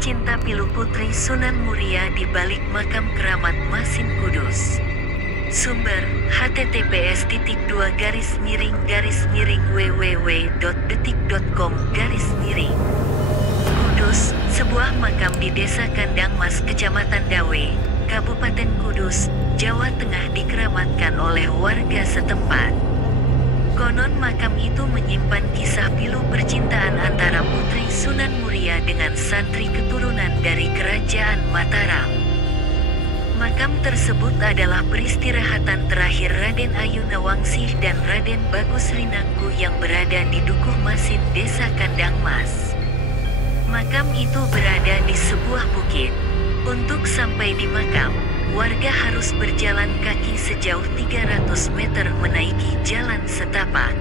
pecinta pilu putri Sunan Muria di balik makam keramat Masin Kudus. Sumber, https://www.detik.com. Kudus, sebuah makam di Desa Kandang Mas, Kecamatan Dawe, Kabupaten Kudus, Jawa Tengah dikeramatkan oleh warga setempat. Konon makam itu menyimpan kisah pilu percintaan antara putri Sunan Muria dengan santri keturunan dari Kerajaan Mataram. Makam tersebut adalah peristirahatan terakhir Raden Ayu Nawangsih dan Raden Bagus Rinangku yang berada di Dukuh Masin, Desa Kandang Mas. Makam itu berada di sebuah bukit. Untuk sampai di makam, warga harus berjalan kaki sejauh 300 meter menaiki jalan setapak.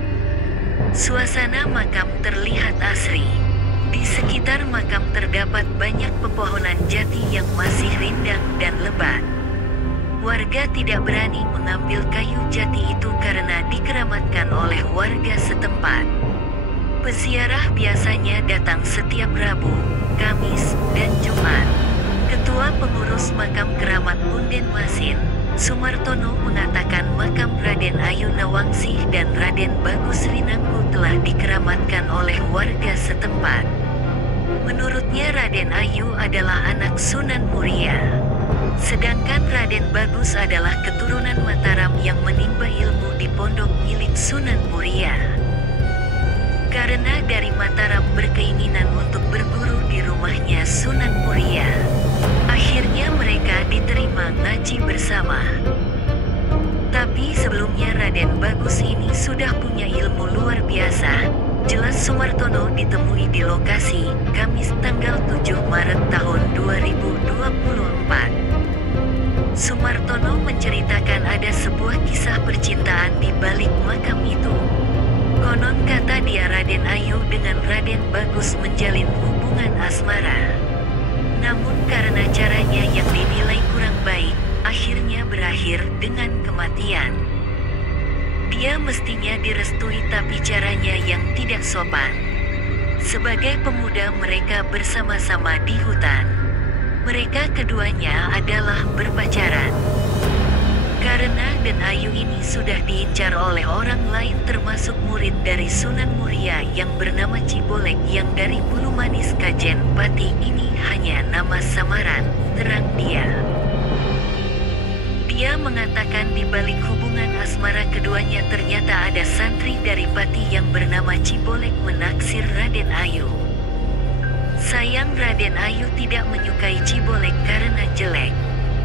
Suasana makam terlihat asri. Di sekitar makam terdapat banyak pepohonan jati yang masih rindang dan lebat. Warga tidak berani mengambil kayu jati itu karena dikeramatkan oleh warga setempat. Peziarah biasanya datang setiap Rabu, Kamis, dan Jumat. Ketua Pengurus Makam Keramat Punden Masin, Sumartono, mengatakan makam Raden Ayu Nawangsih dan Raden Bagus Rinangku telah dikeramatkan oleh warga setempat. Menurutnya Raden Ayu adalah anak Sunan Muria. Sedangkan Raden Bagus adalah keturunan Mataram yang menimba ilmu di pondok milik Sunan Muria. Karena dari Mataram berkeinginan untuk berguru di rumahnya Sunan Muria, akhirnya mereka diterima ngaji bersama. Tapi sebelumnya Raden Bagus ini sudah punya ilmu luar biasa, jelas Sumartono ditemui di lokasi, Kamis tanggal 7 Maret tahun 2024. Sumartono menceritakan ada sebuah kisah percintaan di balik makam itu. Konon kata dia Raden Ayu dengan Raden Bagus menjalin hubungan asmara. Namun karena caranya yang dinilai kurang baik, akhirnya berakhir dengan kematian. Dia mestinya direstui tapi caranya yang tidak sopan. Sebagai pemuda mereka bersama-sama di hutan. Mereka keduanya adalah berpacaran. Karena Den Ayu ini sudah diincar oleh orang lain termasuk murid dari Sunan Muria yang bernama Cibolek yang dari Bulu Manis Kajen Pati, ini hanya nama samaran, terang dia. Dia mengatakan di balik hubungan asmara keduanya ternyata ada santri dari Pati yang bernama Cibolek menaksir Raden Ayu. Sayang Raden Ayu tidak menyukai Cibolek karena jelek.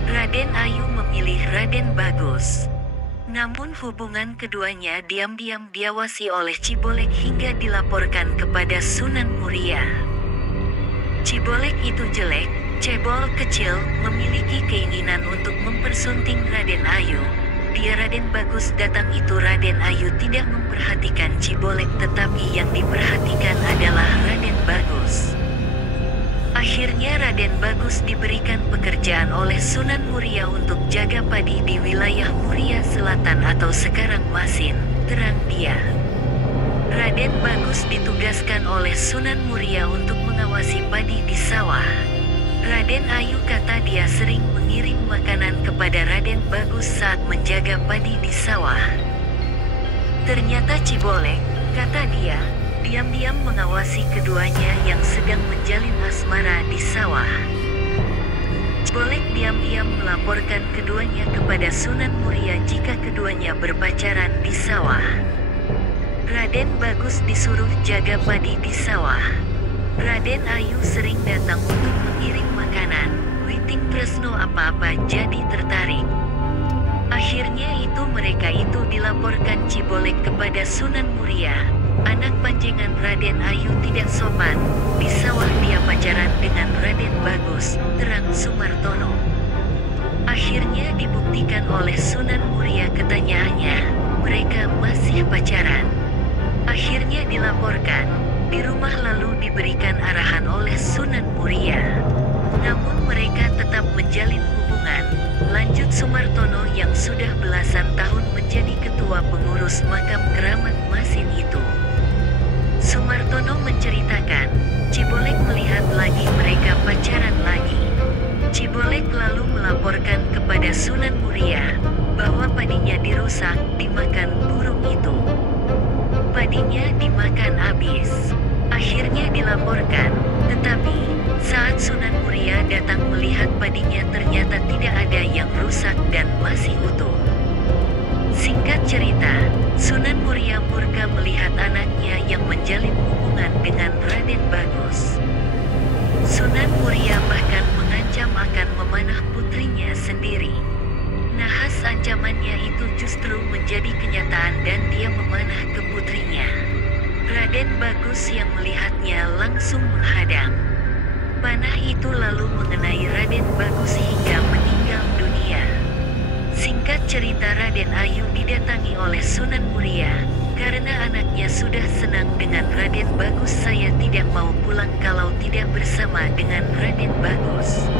Raden Ayu memilih Raden Bagus. Namun hubungan keduanya diam-diam diawasi oleh Cibolek hingga dilaporkan kepada Sunan Muria. Cibolek itu jelek, cebol, kecil, memiliki keinginan untuk mempersunting Raden Ayu. Dia Raden Bagus datang itu Raden Ayu tidak memperhatikan Cibolek tetapi yang diperhatikan adalah Raden Bagus. Akhirnya Raden Bagus diberikan pekerjaan oleh Sunan Muria untuk jaga padi di wilayah Muria Selatan atau sekarang Masin, terang dia. Raden Bagus ditugaskan oleh Sunan Muria untuk mengawasi padi di sawah. Raden Ayu kata dia sering mengirim makanan kepada Raden Bagus saat menjaga padi di sawah. Ternyata Cibolek, kata dia, diam-diam mengawasi keduanya yang sedang menjalin asmara di sawah. Cibolek diam-diam melaporkan keduanya kepada Sunan Muria jika keduanya berpacaran di sawah. Raden Bagus disuruh jaga padi di sawah. Raden Ayu sering datang untuk mengirim makanan, witing tresno apa-apa jadi tertarik. Akhirnya mereka itu dilaporkan Cibolek kepada Sunan Muria. Anak panjengan Raden Ayu tidak sopan, di sawah dia pacaran dengan Raden Bagus, terang Sumartono. Akhirnya dibuktikan oleh Sunan Muria ketanyaannya, mereka masih pacaran. Akhirnya dilaporkan, di rumah lalu diberikan arahan oleh Sunan Muria. Namun mereka tetap menjalin hubungan, lanjut Sumartono yang sudah belasan tahun menjadi ketua pengurus makam keramat Masin itu. Sumartono menceritakan, Cibolek melihat lagi mereka pacaran lagi. Cibolek lalu melaporkan kepada Sunan Muria bahwa padinya dirusak dimakan burung itu. Padinya dimakan habis. Akhirnya dilaporkan, tetapi saat Sunan Muria datang melihat padinya ternyata tidak ada yang rusak dan masih utuh. Singkat cerita, Sunan Muria murka melihat anaknya yang menjalin hubungan dengan Raden Bagus. Sunan Muria bahkan mengancam akan memanah putrinya sendiri. Nahas ancamannya itu justru menjadi kenyataan dan dia memanah ke putrinya. Raden Bagus yang melihatnya langsung menghadang. Panah itu lalu mengenai Raden Bagus hingga meninggal dunia. Singkat cerita, Raden Ayu didatangi oleh Sunan Muria. Karena anaknya sudah senang dengan Raden Bagus, saya tidak mau pulang kalau tidak bersama dengan Raden Bagus.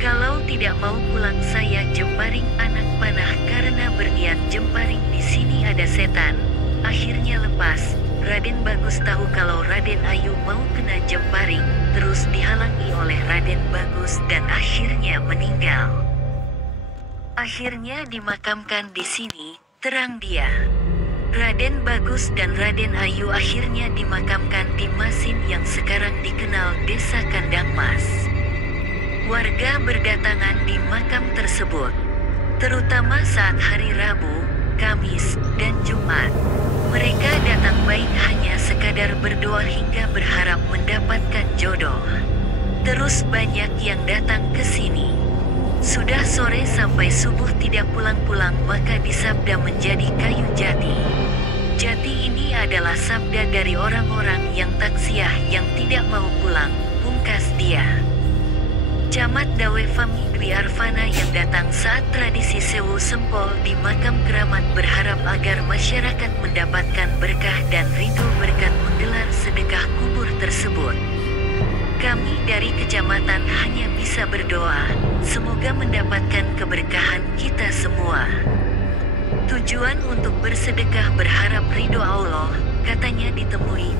Kalau tidak mau pulang saya jemparing anak panah karena berniat jemparing di sini ada setan. Akhirnya lepas. Raden Bagus tahu kalau Raden Ayu mau kena jemparing, terus dihalangi oleh Raden Bagus dan akhirnya meninggal. Akhirnya dimakamkan di sini, terang dia. Raden Bagus dan Raden Ayu akhirnya dimakamkan di Masin yang sekarang dikenal Desa Kandang Mas. Warga berdatangan di makam tersebut, terutama saat hari Rabu, Kamis, dan Jumat. Mereka datang baik hanya sekadar berdoa hingga berharap mendapatkan jodoh. Terus banyak yang datang ke sini. Sudah sore sampai subuh tidak pulang-pulang, maka disabda menjadi kayu jati. Jati ini adalah sabda dari orang-orang yang taksiah yang tidak mau pulang, pungkas dia. Camat Dawe Fami Dwi Arfana yang datang saat tradisi Sewu Sempol di makam keramat berharap agar masyarakat mendapatkan berkah dan ridho berkat menggelar sedekah kubur tersebut. Kami dari kecamatan hanya bisa berdoa, semoga mendapatkan keberkahan kita semua. Tujuan untuk bersedekah berharap ridho Allah, katanya ditemui